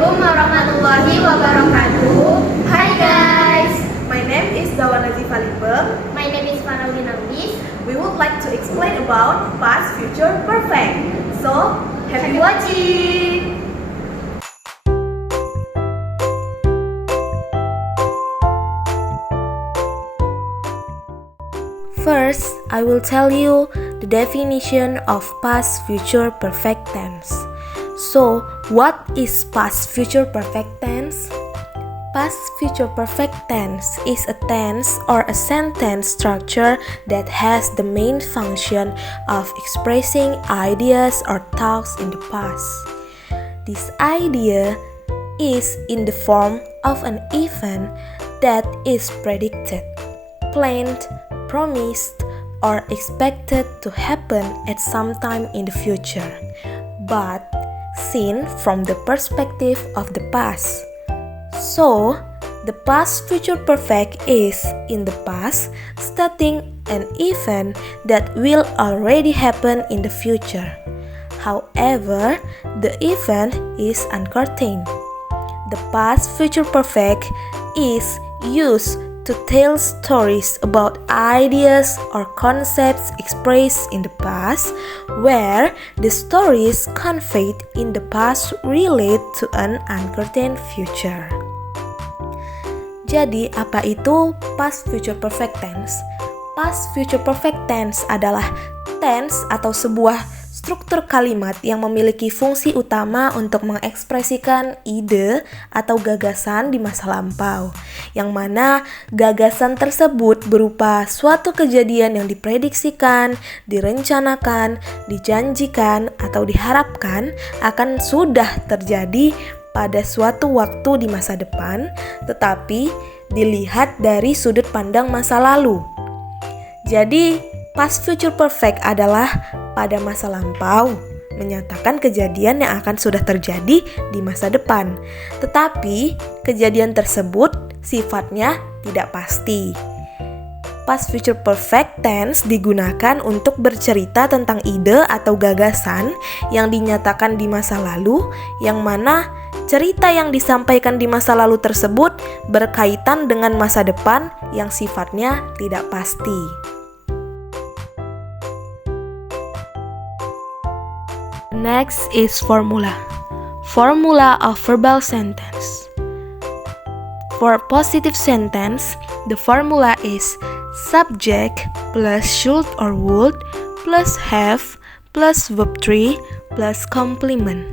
Assalamualaikum warahmatullahi wabarakatuh. Hi guys, My name is Zawan Nazifa Limbang. my name is Farawin Ambis. We would like to explain about past, future, perfect. So, happy watching! First, I will tell you the definition of past, future, perfect tense. So, what is past, future, perfect tense? Past, future, perfect tense is a tense or a sentence structure that has the main function of expressing ideas or thoughts in the past. This idea is in the form of an event that is predicted, planned, promised, or expected to happen at some time in the future, but seen from the perspective of the past. So, the past future perfect is in the past, stating an event that will already happen in the future. However, the event is uncertain. The past future perfect is used to tell stories about ideas or concepts expressed in the past, where the stories conveyed in the past relate to an uncertain future. Jadi, apa itu past future perfect tense? Past future perfect tense adalah tense atau sebuah struktur kalimat yang memiliki fungsi utama untuk mengekspresikan ide atau gagasan di masa lampau, yang mana gagasan tersebut berupa suatu kejadian yang diprediksikan, direncanakan, dijanjikan, atau diharapkan akan sudah terjadi pada suatu waktu di masa depan, tetapi dilihat dari sudut pandang masa lalu. Jadi, past future perfect adalah pada masa lampau, menyatakan kejadian yang akan sudah terjadi di masa depan. Tetapi, kejadian tersebut sifatnya tidak pasti. Past future perfect tense digunakan untuk bercerita tentang ide atau gagasan yang dinyatakan di masa lalu, yang mana cerita yang disampaikan di masa lalu tersebut berkaitan dengan masa depan yang sifatnya tidak pasti. Next is formula. Formula of verbal sentence. For positive sentence, the formula is subject plus should or would plus have plus verb 3 plus complement.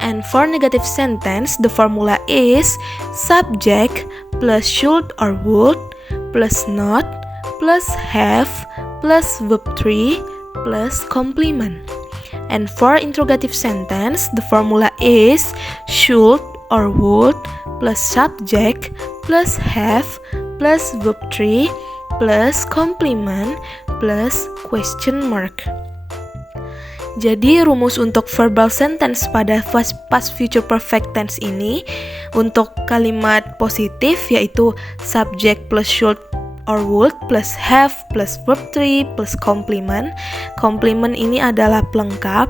And for negative sentence, the formula is subject plus should or would plus not plus have plus verb 3 plus complement. And for interrogative sentence, the formula is should or would plus subject plus have plus verb 3 plus complement plus question mark. Jadi rumus untuk verbal sentence pada past future perfect tense ini untuk kalimat positif yaitu subject plus should or would plus have plus verb 3 plus complement. Complement ini adalah pelengkap.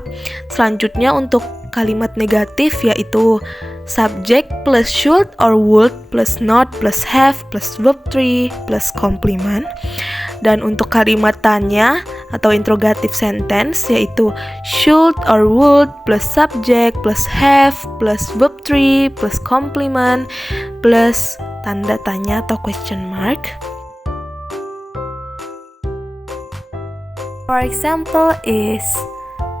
Selanjutnya untuk kalimat negatif yaitu subject plus should or would plus not plus have plus verb 3 plus complement. Dan untuk kalimat tanya atau interrogative sentence yaitu should or would plus subject plus have plus verb 3 plus complement plus tanda tanya atau question mark. For example is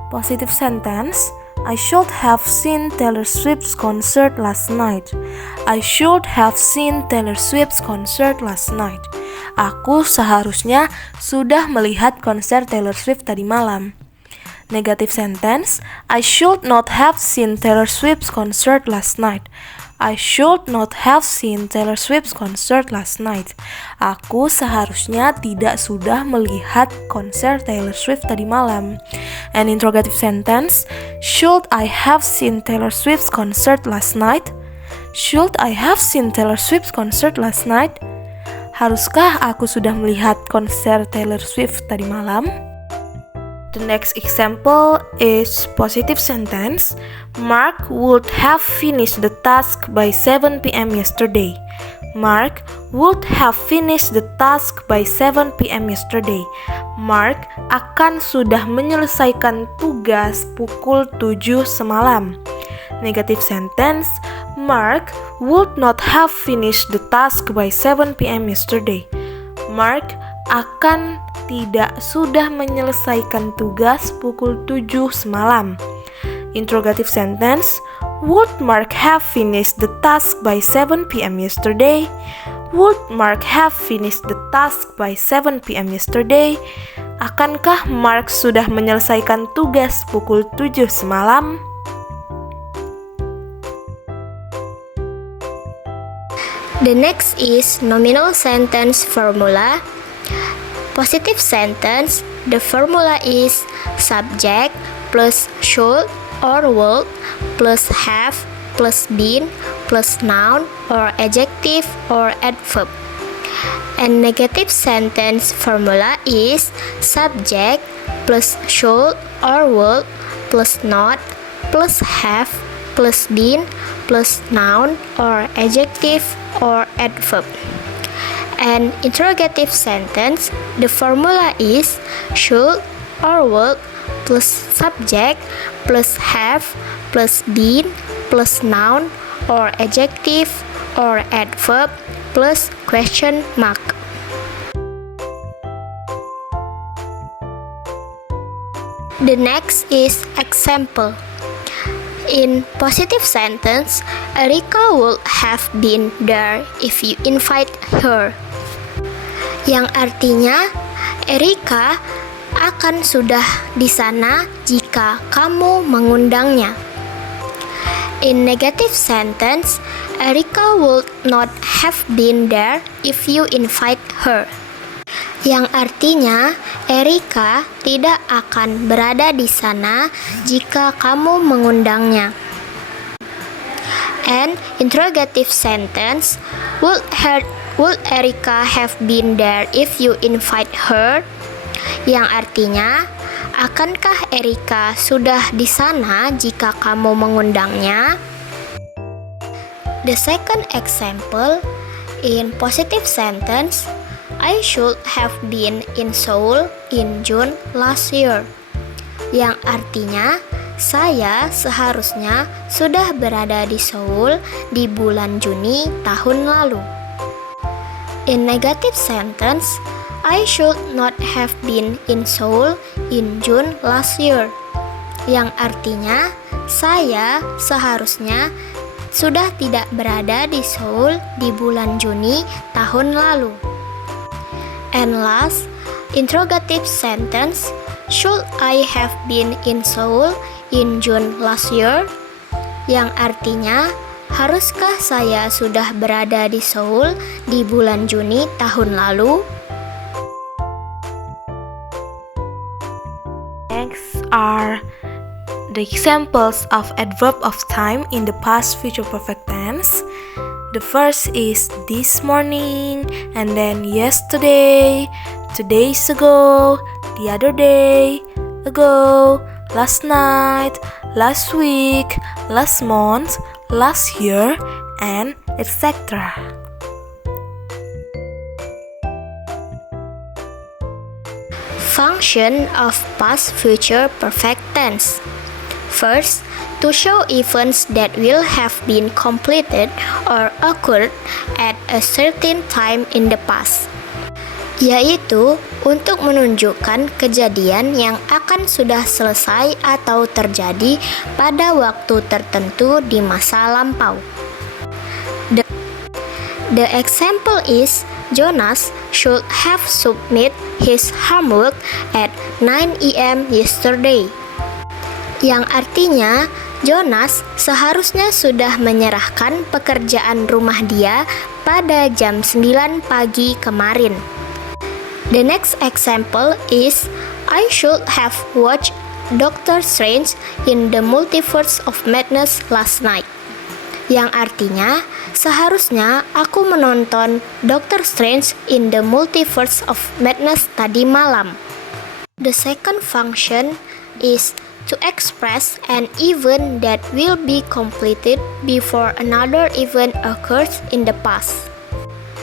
positive sentence. I should have seen Taylor Swift's concert last night. I should have seen Taylor Swift's concert last night. Aku seharusnya sudah melihat konser Taylor Swift tadi malam. Negative sentence. I should not have seen Taylor Swift's concert last night. I should not have seen Taylor Swift's concert last night. Aku seharusnya tidak sudah melihat konser Taylor Swift tadi malam. An interrogative sentence. Should I have seen Taylor Swift's concert last night? Should I have seen Taylor Swift's concert last night? Haruskah aku sudah melihat konser Taylor Swift tadi malam? The next example is positive sentence. Mark would have finished the task by 7 p.m. yesterday. Mark would have finished the task by 7 p.m. yesterday. Mark akan sudah menyelesaikan tugas pukul 7 semalam. Negative sentence. Mark would not have finished the task by 7 p.m. yesterday. Mark akan tidak sudah menyelesaikan tugas pukul 7 semalam. Interrogative sentence. Would Mark have finished the task by 7 p.m. yesterday? Would Mark have finished the task by 7 p.m. yesterday? Akankah Mark sudah menyelesaikan tugas pukul 7 semalam? The next is nominal sentence formula. Positive sentence, the formula is subject plus should or would plus have plus been plus noun or adjective or adverb. And negative sentence formula is subject plus should or would plus not plus have plus been plus noun or adjective or adverb. And interrogative sentence, the formula is should or would plus subject plus have plus been plus noun or adjective or adverb plus question mark. The next is example. In positive sentence, Erika would have been there if you invite her. Yang artinya, Erika akan sudah di sana jika kamu mengundangnya. In negative sentence, Erika would not have been there if you invite her. Yang artinya, Erika tidak akan berada di sana jika kamu mengundangnya. And interrogative sentence, would Erika have been there if you invite her? Yang artinya, akankah Erika sudah di sana jika kamu mengundangnya? The second example, in positive sentence, I should have been in Seoul in June last year. Yang artinya, saya seharusnya sudah berada di Seoul di bulan Juni tahun lalu. In negative sentence, I should not have been in Seoul in June last year. Yang artinya, saya seharusnya sudah tidak berada di Seoul di bulan Juni tahun lalu. And last, interrogative sentence, should I have been in Seoul in June last year? Yang artinya, haruskah saya sudah berada di Seoul di bulan Juni tahun lalu? Next are the examples of adverb of time in the past future perfect tense. The first is this morning, and then yesterday, 2 days ago, the other day, ago, last night, last week, last month, last year, and etc. Function of past future perfect tense. First, to show events that will have been completed or occurred at a certain time in the past, yaitu untuk menunjukkan kejadian yang akan sudah selesai atau terjadi pada waktu tertentu di masa lampau. The example is Jonas should have submit his homework at 9 a.m. yesterday. Yang artinya, Jonas seharusnya sudah menyerahkan pekerjaan rumah dia pada jam 9 pagi kemarin. The next example is I should have watched Doctor Strange in the Multiverse of Madness last night. Yang artinya, seharusnya aku menonton Doctor Strange in the Multiverse of Madness tadi malam. The second function is to express an event that will be completed before another event occurs in the past.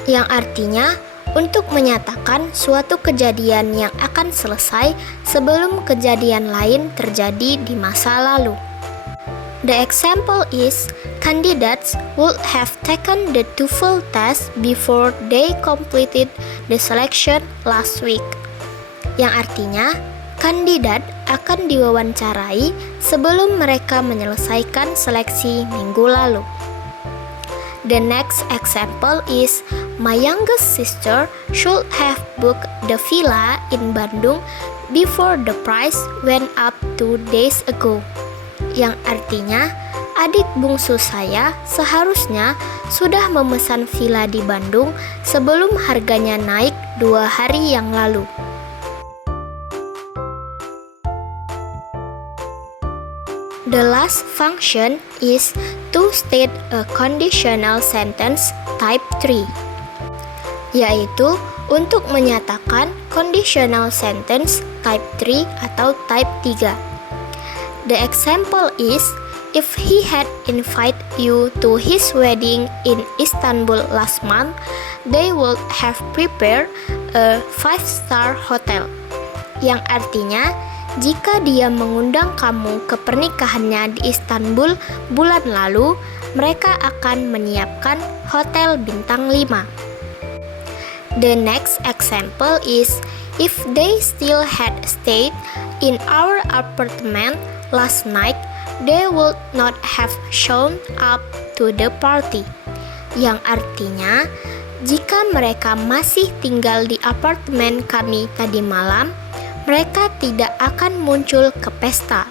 Yang artinya untuk menyatakan suatu kejadian yang akan selesai sebelum kejadian lain terjadi di masa lalu. The example is, candidates would have taken the TOEFL test before they completed the selection last week. Yang artinya, kandidat akan diwawancarai sebelum mereka menyelesaikan seleksi minggu lalu. The next example is, my youngest sister should have booked the villa in Bandung before the price went up 2 days ago. Yang artinya, adik bungsu saya seharusnya sudah memesan villa di Bandung sebelum harganya naik 2 hari yang lalu. The last function is to state a conditional sentence type 3, yaitu untuk menyatakan conditional sentence type 3 atau type 3. The example is, if he had invited you to his wedding in Istanbul last month, they would have prepared a 5-star hotel. Yang artinya, jika dia mengundang kamu ke pernikahannya di Istanbul bulan lalu, mereka akan menyiapkan hotel bintang 5. The next example is, if they still had stayed in our apartment last night, they would not have shown up to the party. Yang artinya, jika mereka masih tinggal di apartemen kami tadi malam, mereka tidak akan muncul ke pesta.